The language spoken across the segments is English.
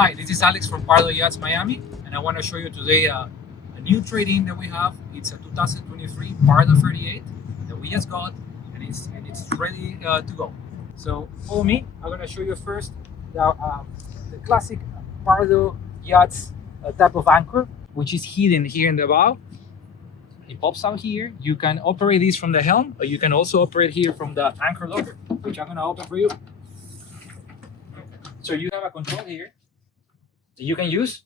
Hi, this is Alex from Pardo Yachts Miami, and I want to show you today a new trade-in that we have. It's a 2023 Pardo 38 that we just got, and it's ready to go. So follow me. I'm going to show you first the classic Pardo Yachts type of anchor, which is hidden here in the bow. It pops out here. You can operate this from the helm, or you can also operate here from the anchor locker, which I'm going to open for you. So you have a control here that you can use,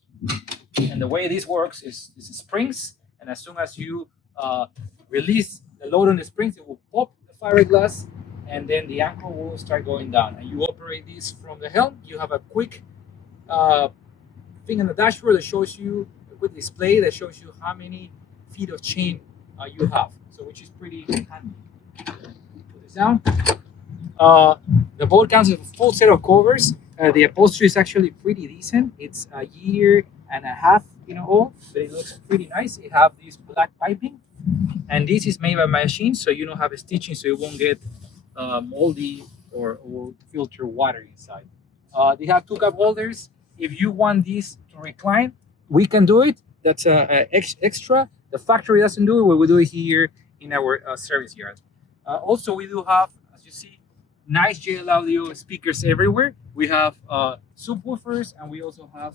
and the way this works is springs, and as soon as you release the load on the springs, it will pop the fiberglass, and then the anchor will start going down, and you operate this from the helm. You have a quick thing on the dashboard that shows you a quick display that shows you how many feet of chain you have, so which is pretty handy. Put this down. The boat comes with a full set of covers. The upholstery is actually pretty decent. It's a year and a half, old, but it looks pretty nice. It have this black piping, and this is made by machine, so you don't have a stitching, so it won't get moldy or will filter water inside. They have two cup holders. If you want this to recline, we can do it. That's extra. The factory doesn't do it. We do it here in our service yard. Also, we do have, as you see, nice JL audio speakers everywhere. We have subwoofers, and we also have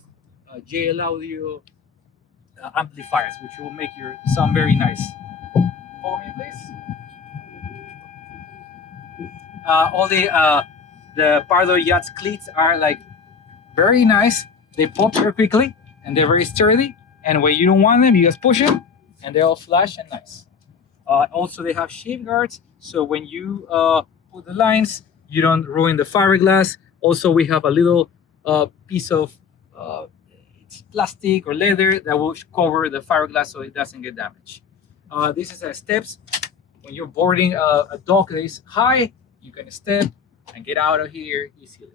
JL audio amplifiers, which will make your sound very nice. Follow me, please. All the Pardo Yachts cleats are like very nice. They pop very quickly, and they're very sturdy. And when you don't want them, you just push them, and they all flash and nice. Also, they have shave guards, so when you put the lines, you don't ruin the fiberglass. Also, we have a little piece of it's plastic or leather that will cover the fiberglass so it doesn't get damaged. This is steps. When you're boarding a dock that is high, you can step and get out of here easily.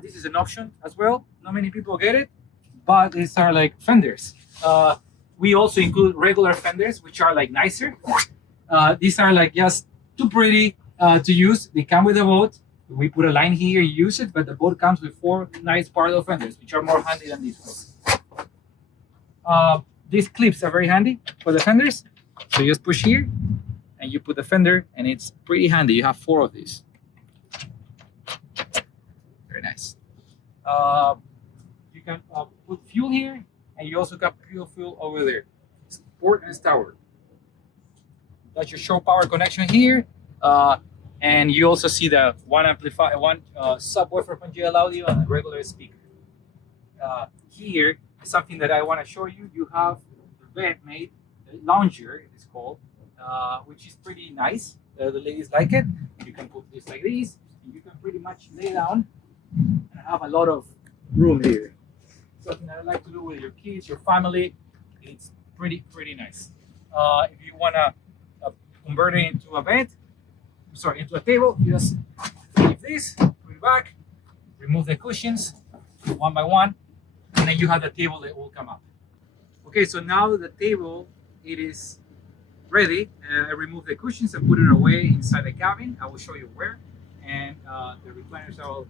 This is an option as well. Not many people get it, but these are like fenders. We also include regular fenders, which are like nicer. These are like just too pretty to use. They come with the boat. We put a line here, you use it, but the boat comes with 4 nice Pardo fenders, which are more handy than these ones. These clips are very handy for the fenders. So you just push here, and you put the fender, and it's pretty handy. You have 4 of these. Very nice. You can put fuel here, and you also got fuel over there. Port and starboard. That's your shore power connection here. And you also see the one subwoofer from JL Audio and a regular speaker. Here is something that I want to show you. You have the bed made, the lounger it's called, which is pretty nice. The ladies like it. You can put this like this, and you can pretty much lay down and have a lot of room here. Something that I like to do with your kids, your family. It's pretty nice. If you want to convert it into a bed, into a table, you just leave this, put it back, remove the cushions one by one, and then you have the table that will come up. Okay, so now the table, it is ready. I remove the cushions and put it away inside the cabin. I will show you where, and the recliners I will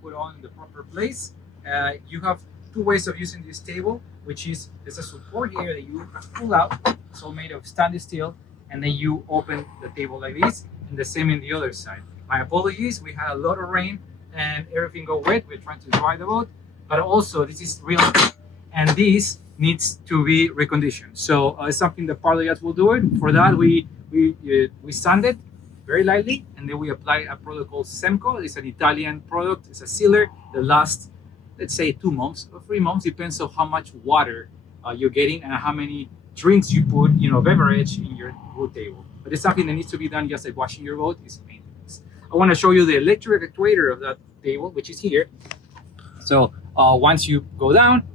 put on in the proper place. You have 2 ways of using this table, which is there's a support here that you pull out. It's all made of stainless steel, and then you open the table like this, and the same in the other side. My apologies, we had a lot of rain and everything got wet. We're trying to dry the boat, but also this is real, and this needs to be reconditioned. So it's something that Pardo Yachts will do it. For that, we sand it very lightly, and then we apply a product called Semco. It's an Italian product. It's a sealer that lasts, let's say, 2 months or 3 months, depends on how much water you're getting and how many drinks you put, beverage in your boat table. But it's something that needs to be done just like washing your boat. It's maintenance. I want to show you the electric actuator of that table, which is here. So once you go down,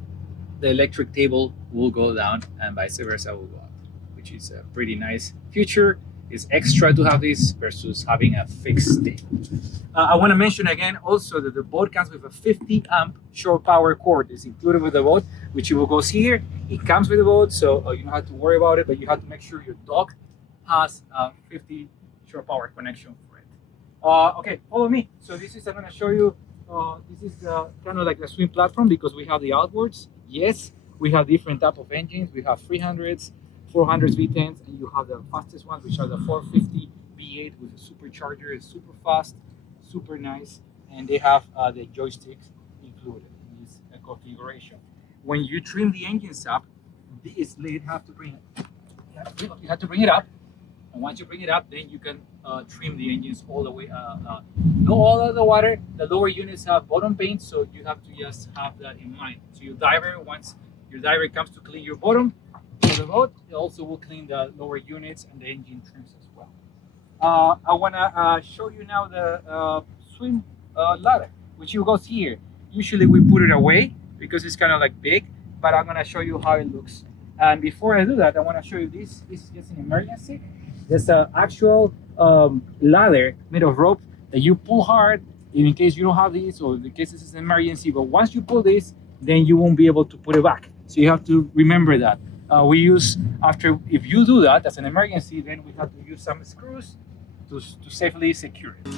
the electric table will go down, and vice versa will go up, which is a pretty nice feature. It's extra to have this versus having a fixed table. I want to mention again also that the boat comes with a 50 amp shore power cord. It's included with the boat, which will go here. It comes with the boat, so you don't have to worry about it, but you have to make sure your dock has a 50 shore power connection for it. Okay, follow me. So this is, I'm going to show you this is kind of like a swim platform because we have the outboards. Yes, we have different type of engines. We have 300s, 400s V10s, and you have the fastest ones, which are the 450 V8 with a supercharger. It's super fast, super nice, and they have the joysticks included in this configuration. When you trim the engines up, this lid have to bring it. You have to bring it up, and once you bring it up, then you can trim the engines all the way. No all of the water. The lower units have bottom paint, so you have to just have that in mind. So your diver, once your diver comes to clean your bottom of the boat, it also will clean the lower units and the engine trims as well. I want to show you now the swim ladder, which you goes here. Usually we put it away because it's kind of like big, but I'm gonna show you how it looks. And before I do that, I want to show you this. This is just an emergency. There's an actual ladder made of rope that you pull hard in case you don't have this or in case this is an emergency. But once you pull this, then you won't be able to put it back. So you have to remember that. We use, if you do that as an emergency, then we have to use some screws to safely secure it.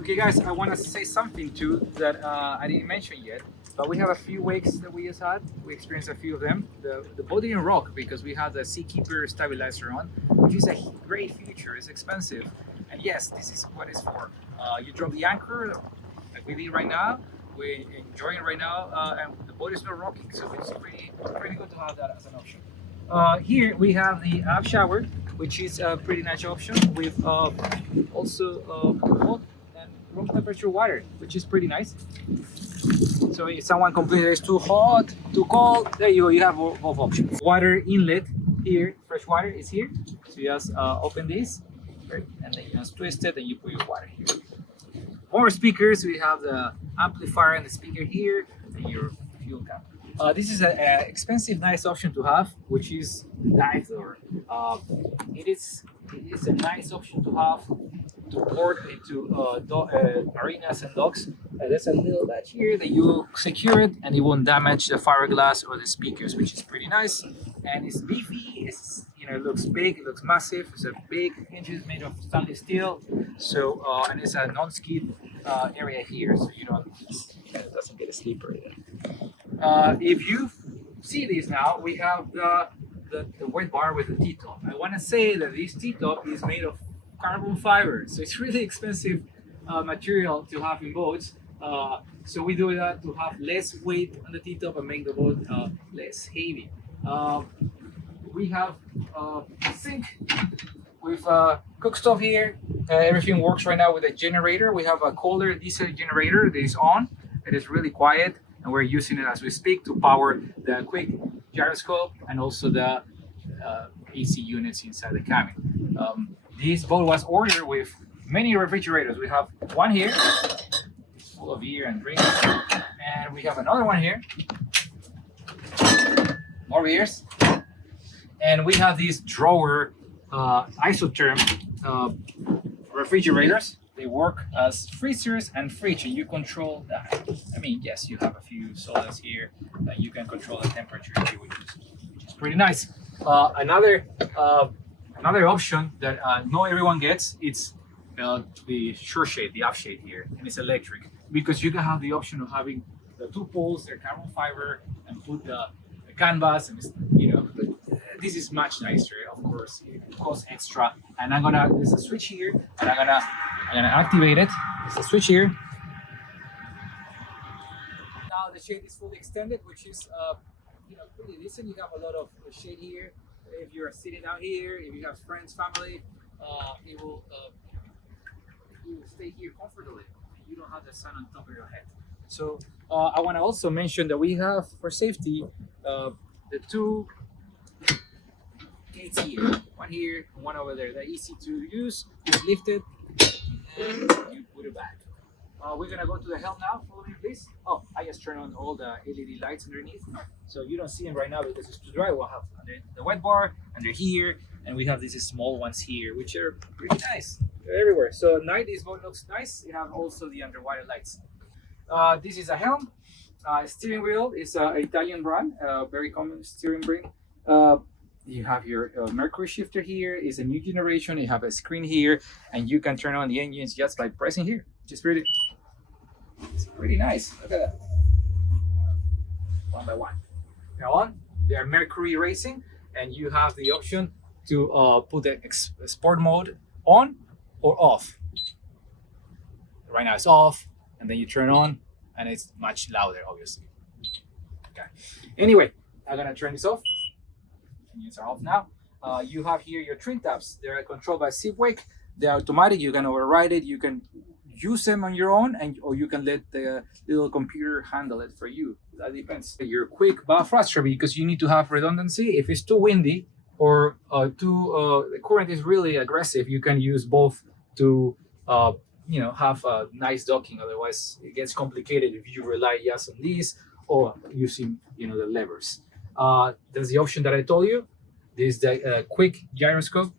Okay guys, I want to say something too that I didn't mention yet, but we have a few wakes that we just had. We experienced a few of them. The boat didn't rock because we had the Seakeeper stabilizer on, which is a great feature. It's expensive, and yes, this is what it's for. You drop the anchor like we did right now. We're enjoying right now, and the boat is not rocking, so it's pretty good to have that as an option. Here we have the app shower, which is a pretty nice option with also hot and room temperature water, which is pretty nice. So if someone complains it's too hot, too cold, there you go, you have both options. Water inlet here, fresh water is here. So you just open this, and then you just twist it and you put your water here. More speakers, we have the amplifier and the speaker here, and your fuel cap. This is an expensive, nice option to have, which is the dive door. It is a nice option to have to port into marinas and docks. There's a little latch here that you secure it, and it won't damage the fiberglass or the speakers, which is pretty nice. And it's beefy. It looks big. It looks massive. It's a big hinges made of stainless steel. So and it's a non-skid area here, so it doesn't get a slippery. If you see this now, we have the wet bar with the T-top. I want to say that this T-top is made of carbon fiber, so it's really expensive material to have in boats. So we do that to have less weight on the T-top and make the boat less heavy. We have a sink with cook stove here. Everything works right now with a generator. We have a Kohler diesel generator that is on. It is really quiet, and we're using it as we speak to power the quick gyroscope and also the AC units inside the cabin. This boat was ordered with many refrigerators. We have one here, full of beer and drinks, and we have another one here, more beers, and we have these drawer isotherm refrigerators. They work as freezers and fridge, and you control that. I mean, yes, you have a few sodas here that you can control the temperature if you would use, which is pretty nice. Another option that not everyone gets, it's the shore shade, the aft shade here, and it's electric, because you can have the option of having the two poles, they're carbon fiber, and put the canvas, and this is much nicer. Of course, it costs extra, and there's a switch here, and I'm gonna activate it. There's a switch here. Now the shade is fully extended, which is pretty decent. You have a lot of shade here. If you're sitting out here, if you have friends, family, it will stay here comfortably. You don't have the sun on top of your head. So I want to also mention that we have, for safety, the two gates here, one here and one over there. They're easy to use. Just lift it and you put it back. We're gonna go to the helm now. Follow me, please. Oh, I just turned on all the LED lights underneath, so you don't see them right now because it's too dry. We'll have the wet bar under here, and we have these small ones here, which are pretty nice. They're everywhere. So at night, this boat looks nice. You have also the underwater lights. This is a helm. Steering wheel is an Italian brand, very common steering wheel. you have your Mercury shifter here. It's a new generation. You have a screen here, and you can turn on the engines just by pressing here. It's pretty nice. Look at that. One by one. Now on, they are Mercury racing, and you have the option to put the sport mode on or off. Right now it's off, and then you turn on, and it's much louder, obviously. Okay. Anyway, I'm gonna turn this off. Engines are off now. You have here your trim tabs. They're controlled by Seatwake. They're automatic. You can override it. You can use them on your own, or you can let the little computer handle it for you. That depends. Your quick buff thruster, because you need to have redundancy. If it's too windy or the current is really aggressive, you can use both to have a nice docking. Otherwise, it gets complicated if you rely just on these or using the levers. There's the option that I told you. There's the quick gyroscope,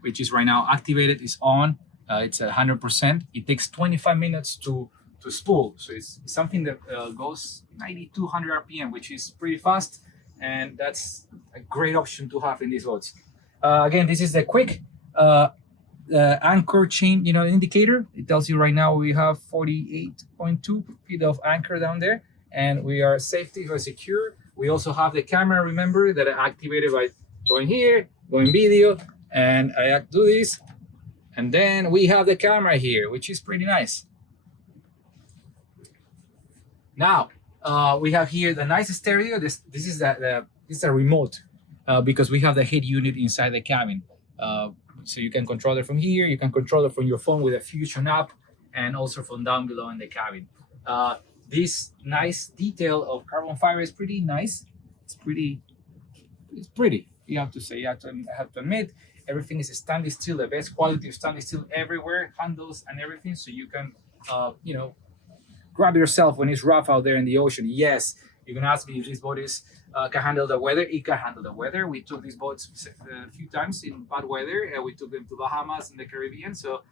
which is right now activated. It's on. It's 100%. It takes 25 minutes to spool, so it's something that goes 9,200 RPM, which is pretty fast, and that's a great option to have in these boats. Again, this is the quick anchor chain, indicator. It tells you right now we have 48.2 feet of anchor down there, and we are safety, very secure. We also have the camera, remember, that I activated by going here, going video, and I do this, and then we have the camera here, which is pretty nice. Now we have here the nice stereo. This is a remote because we have the head unit inside the cabin. So you can control it from here. You can control it from your phone with a Fusion app, and also from down below in the cabin. This nice detail of carbon fiber is pretty nice. It's pretty. You have to say. I have to admit, everything is stainless steel, the best quality of stainless steel everywhere, handles and everything. So you can, grab yourself when it's rough out there in the ocean. Yes, you can ask me if this boat can handle the weather. It can handle the weather. We took these boats a few times in bad weather. We took them to Bahamas and the Caribbean. So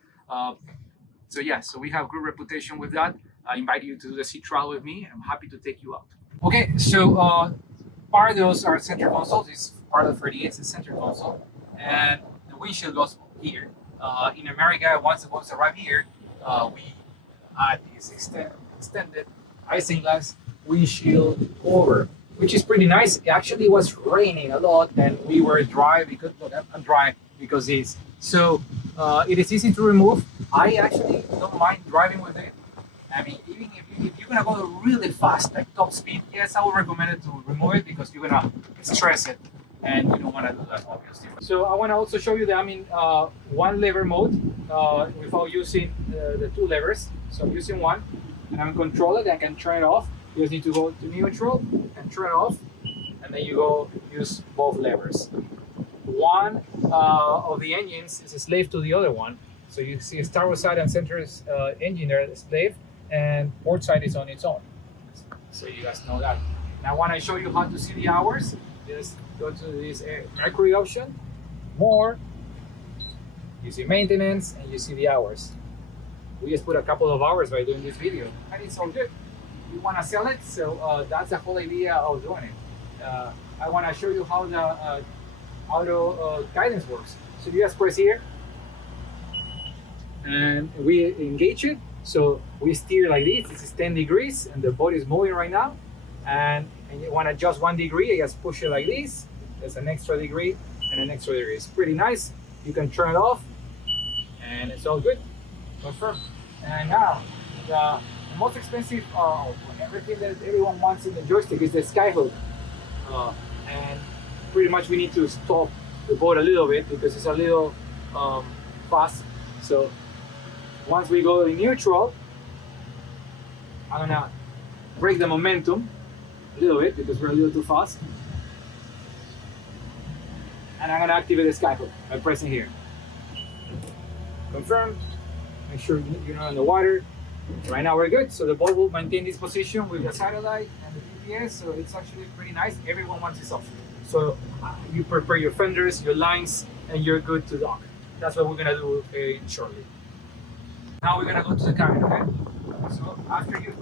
we have good reputation with that. I invite you to do the sea trial with me. I'm happy to take you out. Okay, so Pardos are center console. This Pardo 38 is center console, and the windshield goes here. In America, once the boats arrive here, we add this extended isinglass windshield over, which is pretty nice. It actually was raining a lot, and we were dry because I'm dry because it's so. It is easy to remove. I actually don't mind driving with it. I mean, even if you're gonna go really fast, like top speed, yes, I would recommend it to remove it because you're gonna stress it, and you don't want to do that, obviously. So I want to also show you that I'm in one lever mode without using the two levers. So I'm using one, and I'm controlling it. I can turn it off. You just need to go to neutral and turn it off, and then you go use both levers. One of the engines is a slave to the other one. So you see starboard side and center engine there, slave, and port side is on its own. So you guys know that. Now when I show you how to see the hours, just go to this Mercury option, more, you see maintenance, and you see the hours. We just put a couple of hours by doing this video, and it's all good. You want to sell it, so that's the whole idea of doing it. I want to show you how the auto guidance works. So you just press here, and we engage it. So we steer like this. This is 10 degrees, and the boat is moving right now. And you want to adjust 1 degree, you just push it like this. There's an extra degree and an extra degree. It's pretty nice. You can turn it off, and it's all good. Confirm. And now, the most expensive, everything that everyone wants in the joystick is the skyhook. And pretty much we need to stop the boat a little bit because it's a little fast. So once we go in neutral, I'm gonna break the momentum a little bit because we're a little too fast. And I'm gonna activate the skyhook by pressing here. Confirm. Make sure you're not in the water. Right now we're good. So the boat will maintain this position with the satellite and the GPS. So it's actually pretty nice. Everyone wants this option. So you prepare your fenders, your lines, and you're good to dock. That's what we're gonna do shortly. Now we're gonna go to the cabin, okay? So after you.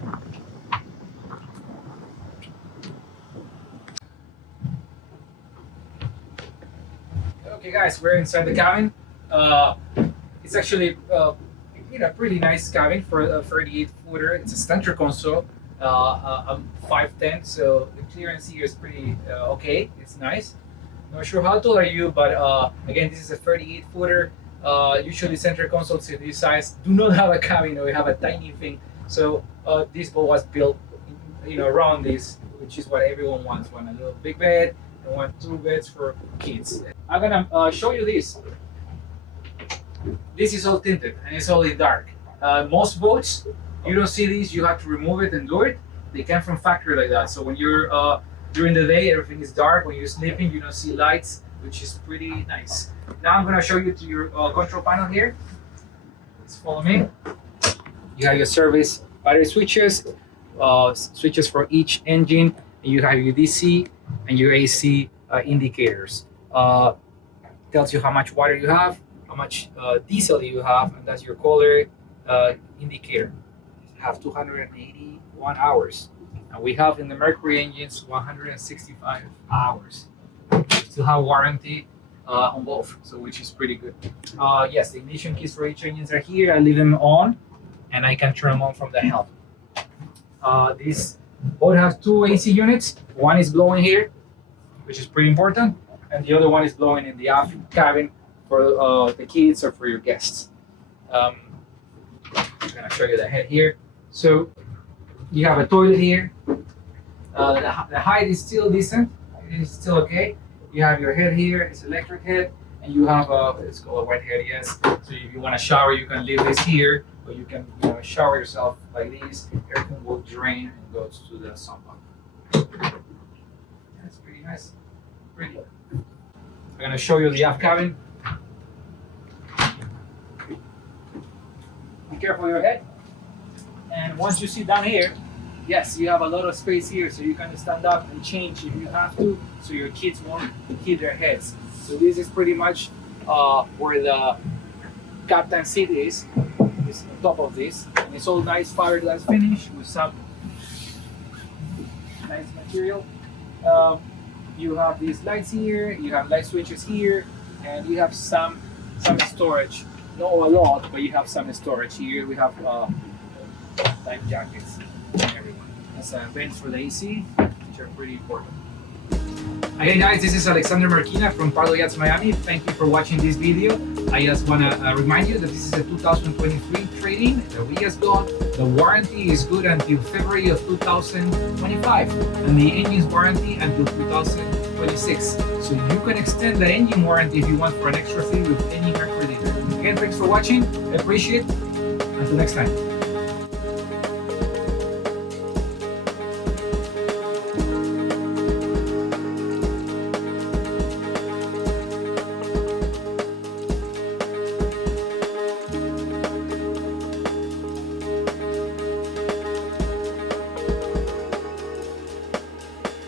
Okay, guys, we're inside the cabin. It's actually pretty nice cabin for a 38 footer. It's a center console. I'm 5'10", so the clearance here is pretty okay. It's nice. Not sure how tall are you, but again, this is a 38 footer. Usually center consoles in this size do not have a cabin, or have a tiny thing. So this boat was built, around this, which is what everyone wants. One a little big bed, and one 2 beds for kids. I'm gonna show you this. This is all tinted and it's all in dark. Most boats, you don't see these. You have to remove it and do it. They come from factory like that. So when you're during the day, everything is dark. When you're sleeping, you don't see lights, which is pretty nice. Now I'm gonna show you to your control panel here. Let's follow me. You have your service battery switches, switches for each engine, and you have your DC and your AC indicators. Tells you how much water you have, how much diesel you have, and that's your color indicator. You have 281 hours, and we have in the Mercury engines 165 hours. We still have warranty on both, so which is pretty good. Yes, the ignition keys for each engines are here. I leave them on, and I can turn them on from the helm. This boat has 2 AC units. One is blowing here, which is pretty important, and the other one is blowing in the aft cabin for the kids or for your guests. I'm gonna show you the head here. So you have a toilet here. The height is still decent. It is still okay. You have your head here. It's electric head, and you have it's called a wet head. Yes. So if you want to shower, you can leave this here, or you can shower yourself like this. Everything will drain and goes to the sump pump. That's pretty nice. Pretty. I'm gonna show you the aft cabin. Be careful of your head. And once you sit down here, yes, you have a lot of space here, so you can stand up and change if you have to, so your kids won't hit their heads. So this is pretty much where the captain's seat is on top of this. And it's all nice fiberglass finish with some nice material. You have these lights here, you have light switches here, and you have some storage. Not a lot, but you have some storage here. We have life jackets and everyone. That's vents for the AC, which are pretty important. Again, guys, this is Alexander Marquina from Pardo Yachts Miami. Thank you for watching this video. I just want to remind you that this is a 2023 trade-in. The rig is gone. The warranty is good until February of 2025, and the engine's warranty until 2026. So you can extend the engine warranty if you want for an extra fee with any Mercury dealer. Again, thanks for watching. I appreciate it. Until next time.